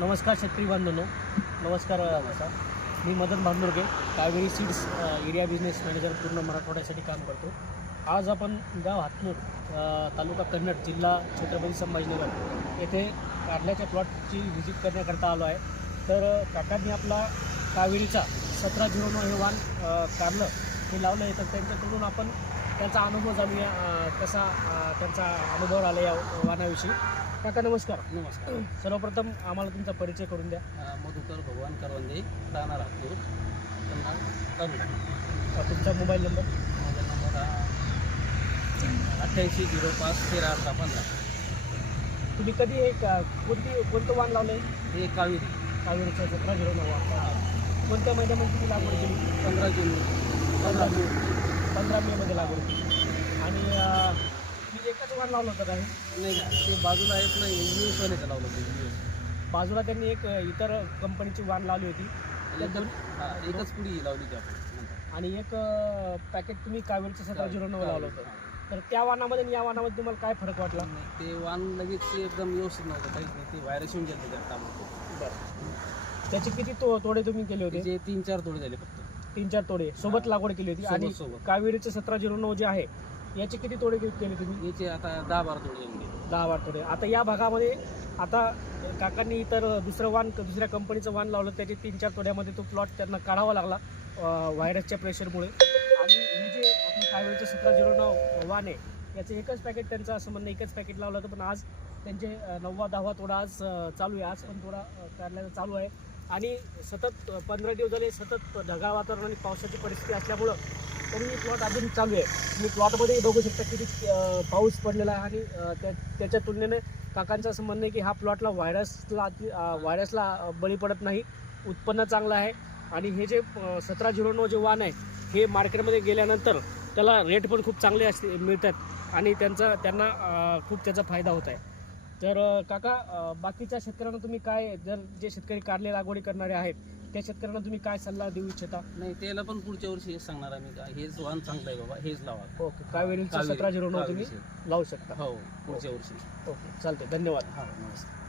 नमस्कार शेतकरी बांधवांनो, नमस्कार सर. मी Madan Bhandurge, Kaveri seeds area business manager पूर्ण मराठवाड्यासाठी काम करतो. आज आपण गाव हातनूर, तालुका कन्नड, जिल्हा छत्रपती संभाजीनगर येथे कारल्याच्या प्लॉटची व्हिजिट करण्याकरता आलो आहे. तर काकांनी आपला कावेरीचा 1709 हे वाण कारलं हे लावलं आहे. तर त्यांच्याकडून आपण त्यांचा अनुभव जाणूया, कसा त्यांचा अनुभव आला या वाणाविषयी. काका नमस्कार. नमस्कार. सर्वप्रथम आम्हाला तुमचा परिचय करून द्या. मधुकर भगवान करवंदे, राहणार हातूर, तुमचा मोबाईल नंबर. माझा नंबर 8805131815. तुम्ही कधी एक कोणतं वाण लावलं आहे? हे कावेरी कावेरीचं 1709 वाण. कोणत्या महिन्यामध्ये तुम्ही लागवड केली? 15 जून 15 मेमध्ये लागवड केली. आणि मी एकच वाण लावलं होतं काही? नाही का, ते बाजूला एक नाही यूएस वाल्याचं लावलं ते बाजूला त्यांनी एक इतर कंपनीची वाण लावली होती एकच पुडी लावली ती आपण. आणि एक पॅकेट तुम्ही कावेरीचं 1709 लावलं होतं. तर त्या वाणामध्ये आणि या वाणामध्ये तुम्हाला काय फरक वाटला? ते वाण लगेच ते एकदम व्यवस्थित नव्हतं, काहीच नाही. ते व्हायरस येऊन गेलं त्यात टाकून. बरं. त्याचे किती तोडे तुम्ही केले होते? त्याचे 3-4 तोडे झाले फक्त. 3-4 तोडे सोबत लागवड केली होती. आणि सोबत. कावेरीचं 1709 जे आहे याचे किती तोडे केले तुम्ही? याचे आता 10-12 तोडे येऊन गेले. 10-12 तोडे. आता या भागामध्ये आता काकांनी इतर दुसऱ्या कंपनीचं वाण लावलं, त्याचे 3-4 तोड्यामध्ये तो प्लॉट त्यांना काढावा लागला व्हायरसच्या प्रेशरमुळे. आणि हे जे आपलं कावेरीचं 1709 वाण आहे याचं एकच पॅकेट, त्यांचं असं म्हणणं एकच पॅकेट लावलं होतं. पण आज त्यांचे 9वा-10वा तोडा आज चालू आहे. आज पण तोडा काढण्याचं चालू आहे. आणि सतत 15 दिवस झाले सतत ढगाळ वातावरण आणि पावसाची परिस्थिती असल्यामुळं तरी प्लॉट अजून चालू आहे. तुम्ही प्लॉटमध्ये बघू शकता किती पाऊस पडलेला आहे. आणि त्याच्या तुलनेने काकांचं असं म्हणणं आहे की हा प्लॉटला व्हायरसला बळी पडत नाही, उत्पन्न चांगलं आहे. आणि हे जे 1709 जे वाण आहे हे मार्केटमध्ये गेल्यानंतर त्याला रेट पण खूप चांगले मिळतात आणि त्यांना खूप त्याचा फायदा होत आहे. तर काका, बाकीच्या शेतकऱ्यांना तुम्ही काय, जे शेतकरी कारले लागवडी करणारे आहेत त्या शेतकऱ्यांना तुम्ही काय सल्ला देऊ इच्छिता? नाही, त्याला पण पुढच्या वर्षी हेच सांगणार आम्ही का हेच वाण चांगलं आहे बाबा, हेच लावा. ओके. कावेरीचं 1709 तुम्ही लावू शकता. हो, पुढच्या वर्षी. ओके, चालते. धन्यवाद. हा, नमस्कार.